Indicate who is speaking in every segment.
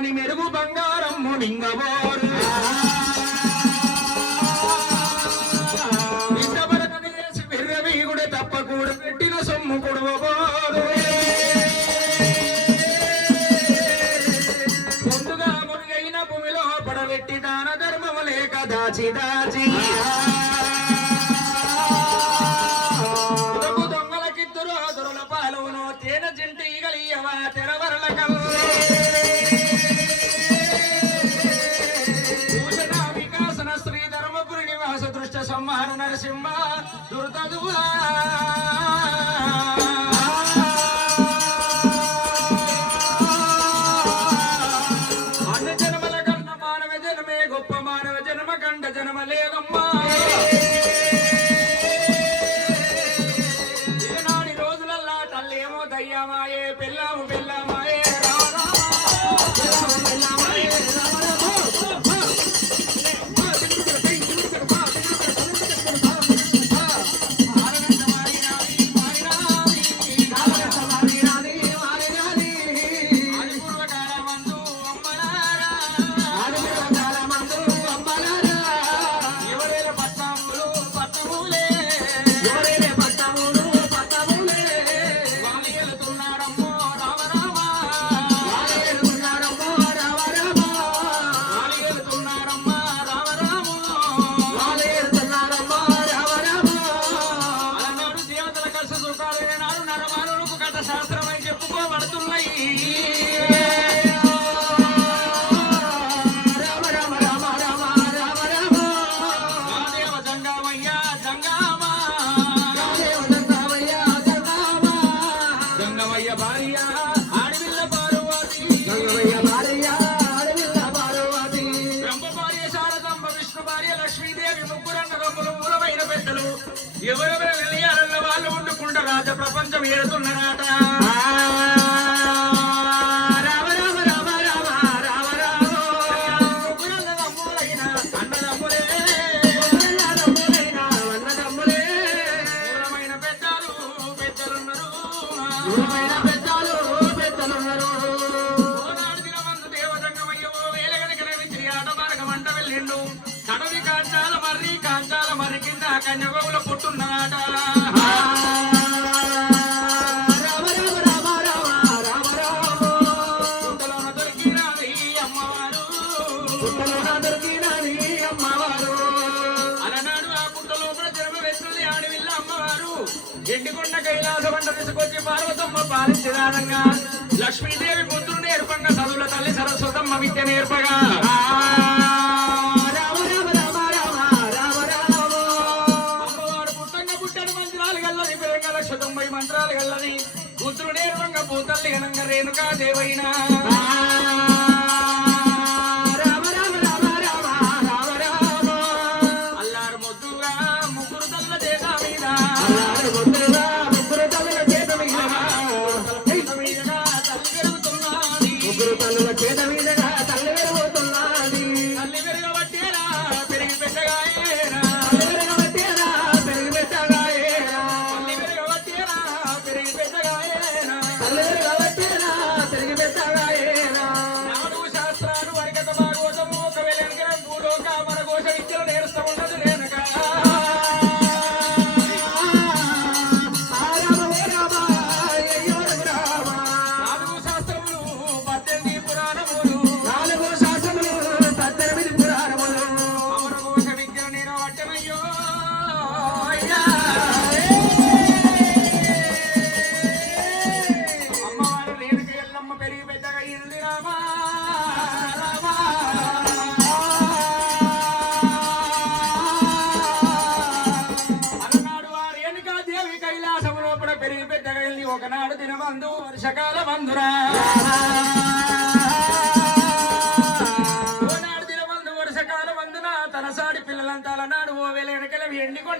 Speaker 1: దాని మెరుగు బంగారం నింగబోరు. ఇంతవరకు చేసి పెట్టిన సొమ్ము కొడవబోరు. ముందుగా మునిగైన భూమిలో పడబెట్టి దాన ధర్మము లేక దాచిదా. బ్రహ్మ నరసింహ దుర్దదువా ఎండికొండ కైలాస వంట తీసుకొచ్చి పార్వతమ్మ పాలించదానంగా లక్ష్మీదేవి పుత్రుడు నేర్పంగా చదువుల తల్లి సరస్వతమ్మ విద్య నేర్పగా. మంత్రాలు గల్లని బుద్ధుడు నేర్పంగా పూతల్లి ఘనంగా రేణుకా దేవైనా.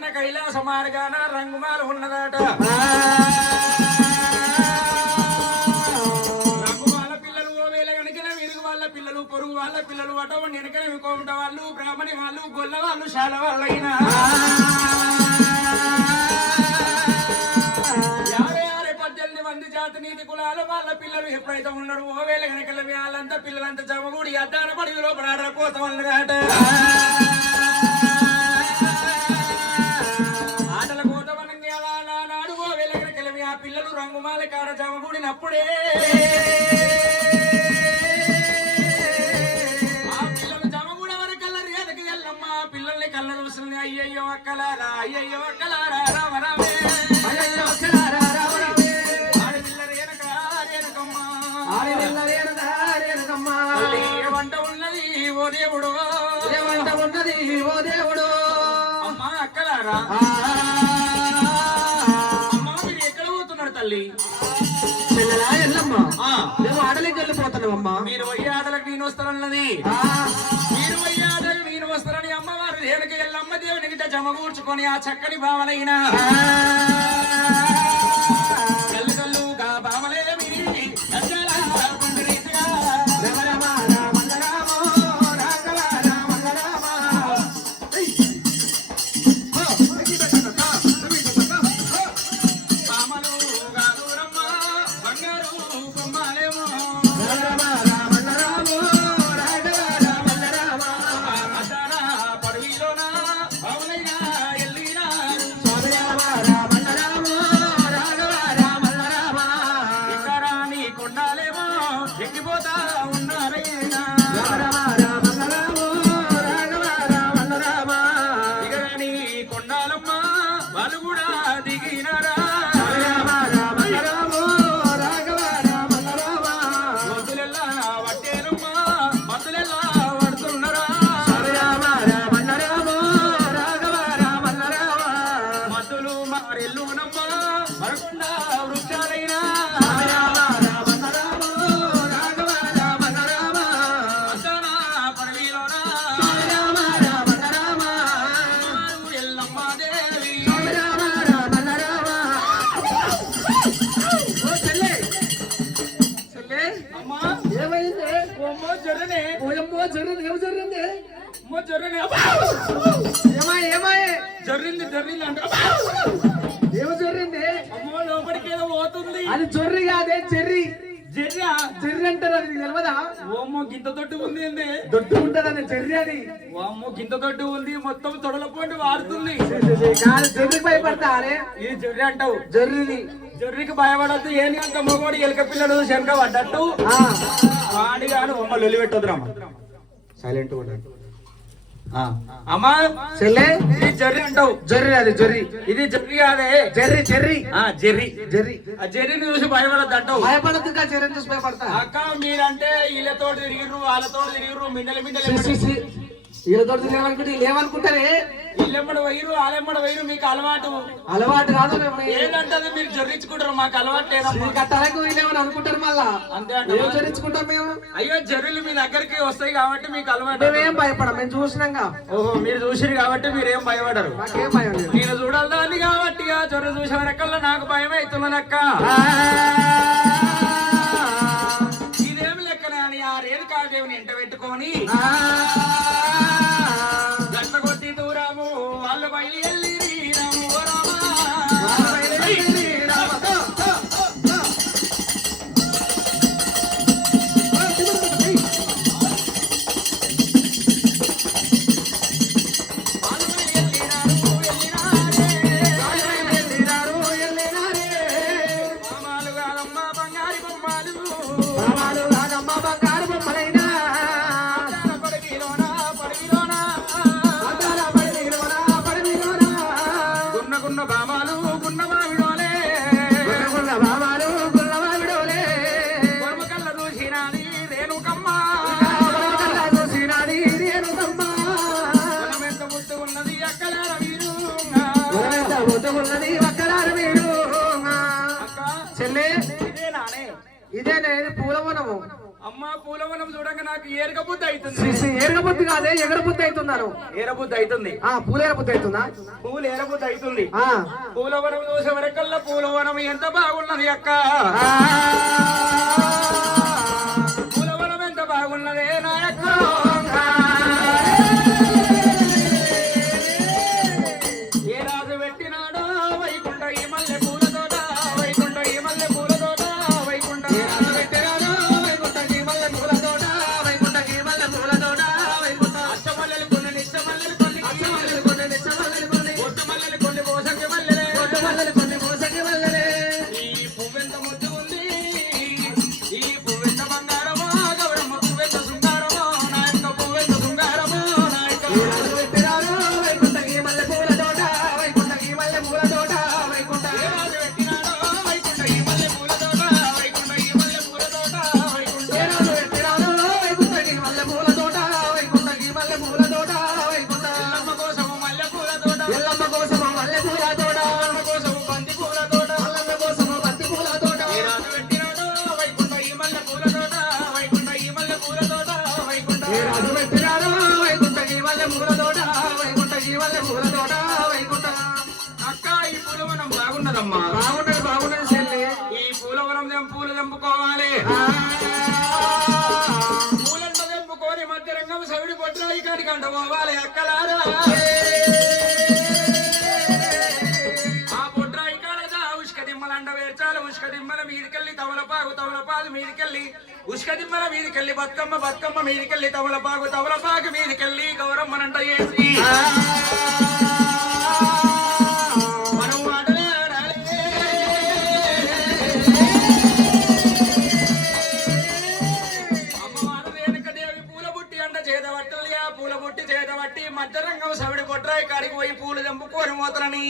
Speaker 1: కన్న కైలాస మార్గాన రంగుమాల ఉన్నదాట. పిల్లలు ఓ వేల గణికిన విరుగు వాళ్ళ పిల్లలు పొరుగు వాళ్ళ పిల్లలు అటువంటి వెనకన వికోమట వాళ్ళు బ్రాహ్మణి వాళ్ళు గొల్ల వాళ్ళు శాల జాతి నీతి కులాల వాళ్ళ పిల్లలు ఎప్పుడైతే ఉన్నారు ఓ వేల కనుక వాళ్ళంతా పిల్లలంతా చమగూడి అద్దాన పడి లోపల ఆడపోతాం అన్నమాట సమగూడినప్పుడే ఆ పిల్లలు సమగూడ వరకు కల్లరు ఎదకు ఎల్లమ్మ. పిల్లల్ని కల్లరు వస్తుంది అయ్యయ్యో అక్కలారా అయ్యయ్యో అక్కలారా రామరామే
Speaker 2: అయ్యయ్యో అక్కలారా రామరామే
Speaker 1: ఆడపిల్లలు
Speaker 2: ఎనక ఆరేనకమ్మ
Speaker 1: ఆడపిల్లలు వంట ఉన్నది ఓ దేవుడు.
Speaker 2: వంట ఉన్నది ఓ దేవుడు.
Speaker 1: అమ్మా అక్కలారా.
Speaker 2: ఆడలేకి వెళ్ళిపోతున్నామమ్మా
Speaker 1: మీరు వయ్యాడలకు నేను వస్తానన్నది.
Speaker 2: ఆ,
Speaker 1: మీరు వయ్యాడలకు నేను వస్తానని అమ్మవారు రేణుక ఎల్లమ్మ దేవునికి జమ కూర్చుకొని ఆ చక్కని భావనైన. ఏంది?
Speaker 2: దొడ్డు ఉంటది అది. చెర్రి
Speaker 1: వామ్మో గింత తొట్టు ఉంది మొత్తం తొడల పోటీ వాడుతుంది.
Speaker 2: కాదు చెర్రికి భయపడతా అరే
Speaker 1: ఈ జొర్రి అంటావు.
Speaker 2: జొర్రిది
Speaker 1: జొర్రికి భయపడద్దు ఏంది అంత మొగోడు ఎలుక పిల్లడు శనక పడ్డట్టు. వాడి గాను బొమ్మ లొల్లి పెట్టొద్దురా సైలెంట్ అమ్మా
Speaker 2: చెల్లె?
Speaker 1: ఇది జర్రి అంటావు.
Speaker 2: జొర్రి అది జొర్రి.
Speaker 1: ఇది జర్రి కాదే.
Speaker 2: జర్రి చెర్రి
Speaker 1: ఆ జర్రి.
Speaker 2: జర్రి.
Speaker 1: ఆ జర్రిని చూసి భయపడద్దు అంటావు.
Speaker 2: భయపడద్దు ఇంకా చెర్రిని చూసి భయపడతా.
Speaker 1: అక్క మీరంటే వీళ్ళతో తిరిగిర్రు వాళ్ళతో తిరిగిర్రు మిండలి మిండలి
Speaker 2: సి. వీళ్ళతో లేవనుకుంటే వీళ్ళు ఏమనుకుంటారే?
Speaker 1: వైరు వాళ్ళెమ్మడ వైరు మీకు అలవాటు.
Speaker 2: అలవాటు కాదు
Speaker 1: ఏంటంటే మీరు. జర్రించుకుంటారు మాకు అలవాటు
Speaker 2: ఈ కట్టాలకు వీళ్ళు ఏమని అనుకుంటారు మళ్ళా?
Speaker 1: అంతే
Speaker 2: ఏం
Speaker 1: అంటావా?
Speaker 2: చరించుకుంటాం మేము?
Speaker 1: అయ్యో జర్రీలు మీ దగ్గరికి వస్తాయి కాబట్టి మీకు అలవాటు
Speaker 2: మేమేం భయపడం? మేము చూసినాక
Speaker 1: ఓహో మీరు చూసిరు కాబట్టి మీరేం భయపడరు.
Speaker 2: మాకేం భయం లేదు.
Speaker 1: నేను చూడాలి కాబట్టి జొర్ర చూసే వరకల్లా నాకు భయం అవుతున్నదక్క ఇదేమి లెక్కనే అని ఆ రేణుకాదేవిని ఎంట పెట్టుకొని ఇదే నేను
Speaker 2: పూలవనము.
Speaker 1: అమ్మ పూలవనం చూడంగా నాకు ఏరక బుద్ధి అవుతుంది
Speaker 2: ఏరగబుద్ధి కాదే ఎగరబుద్ధి అవుతున్నారు.
Speaker 1: ఏర బుద్ధి అవుతుంది.
Speaker 2: ఆ పూలేర బుద్ధి అవుతుందా?
Speaker 1: పూలు ఏర బుద్ధి అవుతుంది.
Speaker 2: ఆ.
Speaker 1: పూలవనం చూసే వరకల్లా పూలవనం ఎంత బాగున్నది అక్క. పూలవనం ఎంత బాగున్నదే నా రంగం సవిడి పొట్రాయి కాడికి అంట పోవాలి అక్కలారా ఆ పొట్రాయి కాడదా ఉష్క దిమ్మలంట వేర్చాలి ఉష్క దిమ్మల మీదికెళ్ళి తవలపాగు తవలపాగు మీదికెళ్ళి. ఉష్క దిమ్మల మీదికెళ్ళి బతుకమ్మ బతుకమ్మ మీదికెళ్ళి తవలపాగు తవలపాగు మీదికెళ్ళి గౌరమ్మనంట వేసి సవిడి కొట్రాయి కాడికి పోయి పూలు తెంపుకొని పోతనని.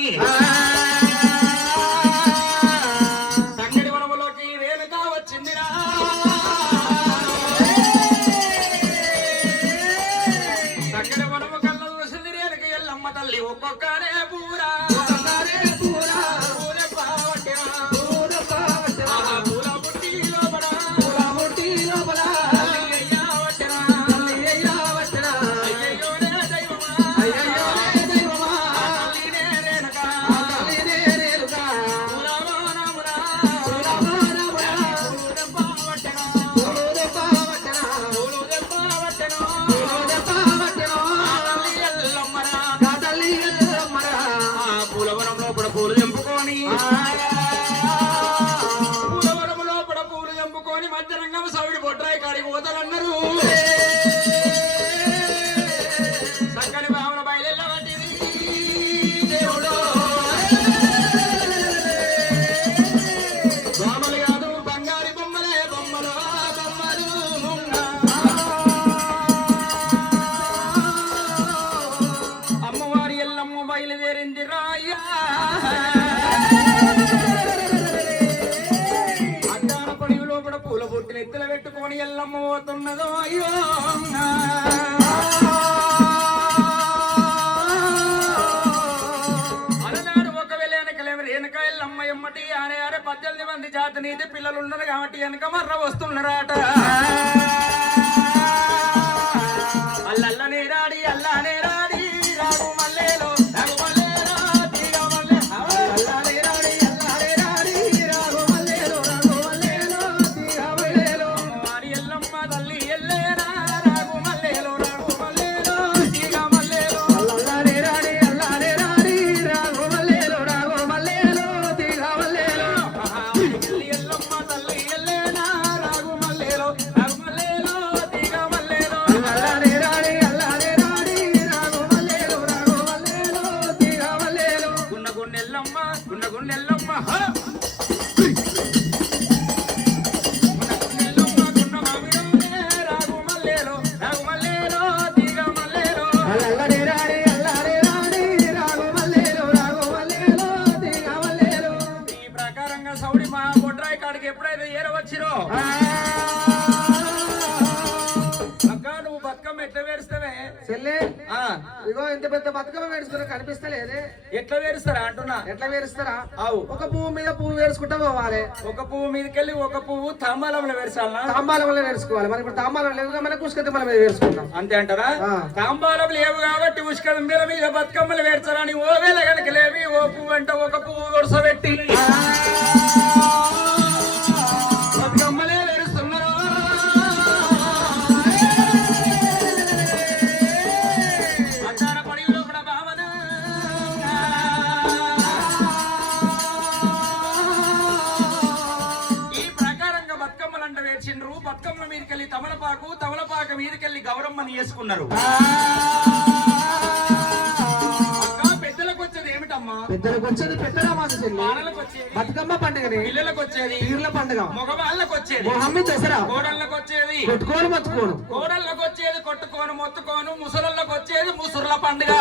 Speaker 1: పోతున్నదో అయ్యో అలనాడు ఒకవేళ వెనకలేమి వెనక ఎల్లమ్మ ఎమ్మటి ఆనే ఆరే పద్దెనిమిది మంది జాతి నీతి పిల్లలు ఉన్నారు కాబట్టి వెనక మర్ర వస్తున్నారట.
Speaker 2: ఇగో ఇంత పెద్ద బతుకమ్మ వేడుచుకున్నా కనిపిస్తలేదే.
Speaker 1: ఎట్లా వేరుస్తారా అంటున్నా?
Speaker 2: ఎట్లా వేరుస్తారా?
Speaker 1: అవు
Speaker 2: ఒక పువ్వు మీద పువ్వు వేడుచుకుంటా పోవాలి.
Speaker 1: ఒక పువ్వు మీదకెళ్ళి ఒక పువ్వు తాంబాలంలో వేరుసాలనా
Speaker 2: తాంబాలంలో వేడుచుకోవాలి మరి ఇప్పుడు తాంబాలం లేవుగా మనకు పుష్కతి మన మీద వేడుచుకుంటాం
Speaker 1: అంతే అంటారా. తాంబాలం లేవు కాబట్టి ఉష్కం మీద మీద బతుకమ్మలు వేర్చరాని ఓ వేల గనక లేవి ఓ పువ్వు అంటే ఒక పువ్వు వరుసబెట్టి బతుకమ్మలే గౌరమ్మని వేసుకున్నారు అక్క పెద్దలకు వచ్చేది ఏమిటమ్మా
Speaker 2: పెద్దలకు వచ్చేది బతుకమ్మ పండుగని.
Speaker 1: పిల్లలకు వచ్చేది
Speaker 2: పీర్ల పండుగ.
Speaker 1: మగవాళ్ళకు వచ్చేది
Speaker 2: మొహమ్మి దసరా.
Speaker 1: కోడళ్ళకు వచ్చేది
Speaker 2: కొట్టుకోను మత్తుకోను.
Speaker 1: కోడళ్ళకు వచ్చేది కొట్టుకోను మొత్తుకోను. ముసలళ్ళకు వచ్చేది ముసుర్ల పండుగ.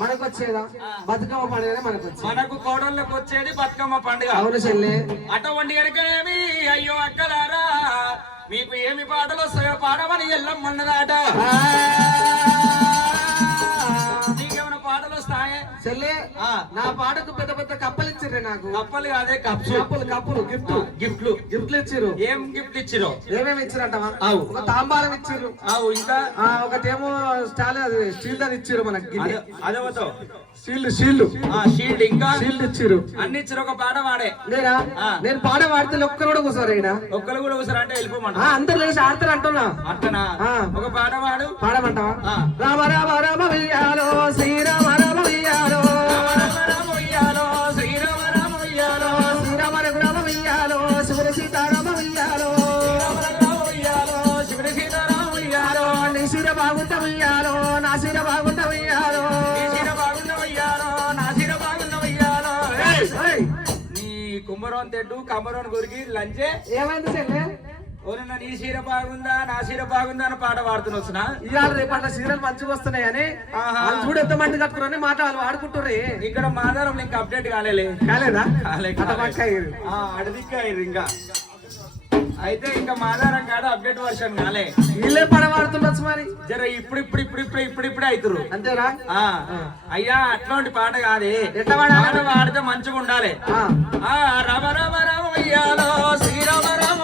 Speaker 1: మనకు వచ్చేదా
Speaker 2: బతుకమ్మ పండుగనే మనకు
Speaker 1: మనకు కోడళ్ళకు వచ్చేది బతుకమ్మ పండుగ.
Speaker 2: అవును చెల్లి.
Speaker 1: అటువంటి కనుకనేమి అయ్యో అక్కలారా. మీకు ఏమి పాటలు వస్తాయో పాడమని ఎల్లమ్మన్నదాట
Speaker 2: చెల్లె. నా పాటకు పెద్ద పెద్ద కప్పలు ఇచ్చిర్రే నాకు.
Speaker 1: కప్పలు కాదే కప్స్
Speaker 2: కప్పులు కప్పులు గిఫ్ట్.
Speaker 1: గిఫ్ట్లు.
Speaker 2: గిఫ్ట్లు ఇచ్చిర్రు.
Speaker 1: ఏం గిఫ్ట్ ఇచ్చిరో
Speaker 2: ఏమేమి ఇచ్చిరంటవా. ఒక తాంబాలం ఇచ్చిర్రు.
Speaker 1: ఆవు ఇంకా?
Speaker 2: ఒకటేమో స్టాల్ అది స్టీల్ దాని ఇచ్చిర్రు మనకి.
Speaker 1: అదే అదేవతో
Speaker 2: షీల్డ్ షీల్డ్.
Speaker 1: ఆ షీల్డ్ ఇంకా?
Speaker 2: షీల్డ్ ఇచ్చిర్రు.
Speaker 1: అన్ని ఇచ్చిరు ఒక పాట పాడే.
Speaker 2: నేనా. నేను పాట పాడితే ఒక్కరు కూడా కూర్చోరు ఈయన.
Speaker 1: ఒక్కరు కూడా ఒకసారి అంటే వెళ్ళిపోమంట
Speaker 2: అందరు లేచి ఆడతారు అంటున్నా.
Speaker 1: అట్టనా. ఒక పాట పాడు.
Speaker 2: పాడమంటావా. రామ రామ రామ శ్రీరామ రామ వెయ్యాలో
Speaker 1: రామ రామ ఉయ్యాలో, శ్రీరామ రామ ఉయ్యాలో,
Speaker 2: శ్రీరామ రఘురామ వెయ్యాలో శివుడు సీతారామ వెయ్యాలో
Speaker 1: శ్రీరామ రామ ఉయ్యాలో, శివుడి సీతారామ ఉయ్యాలో,
Speaker 2: నీ సీర బాగుంట వెయ్యాలో నా సీర బాగుంట వెయ్యాలో
Speaker 1: నీ చీర బాగున్న ఉయ్యాలో, నా చీర బాగున్న ఉయ్యాలో. ఏయ్!
Speaker 2: ఏయ్,
Speaker 1: నీ కుమ్మరోన్ తెడ్డు కమ్మరోన్ గురికి లంచే
Speaker 2: ఏమైంది చెల్లె
Speaker 1: ఓరన్న నీ చీర బాగుందా? నా చీర బాగుందా అని పాట పాడుతున్నా వచ్చిన
Speaker 2: ఇవాళ రేపు అట్లా సీరియల్ మంచిగా వస్తున్నాయని
Speaker 1: ఆహా.
Speaker 2: వాళ్ళు చూడు ఎంత మంది కట్టుకుని మాట వాళ్ళు వాడుకుంటుర్రి.
Speaker 1: ఇక్కడ మాదారం ఇంకా అప్డేట్ కాలేలే.
Speaker 2: కాలేదా?
Speaker 1: అడదిక్కాయిర్రు ఇంకా. అయితే ఇంకా మాదారం కాడ అప్డేట్ వర్షన్ కాలే.
Speaker 2: వీళ్ళే పడ వాడుతుండొచ్చు మరి.
Speaker 1: జర ఇప్పుడు ఇప్పుడు ఇప్పుడు ఇప్పుడు ఇప్పుడు ఇప్పుడే అవుతురు
Speaker 2: అంతేనా?
Speaker 1: ఆ. అయ్యా అట్లాంటి పాట కాదే.
Speaker 2: ఎట్లా?
Speaker 1: పాట పాడితే మంచిగా ఉండాలి రామ రామ రామ శ్రీరామ రామ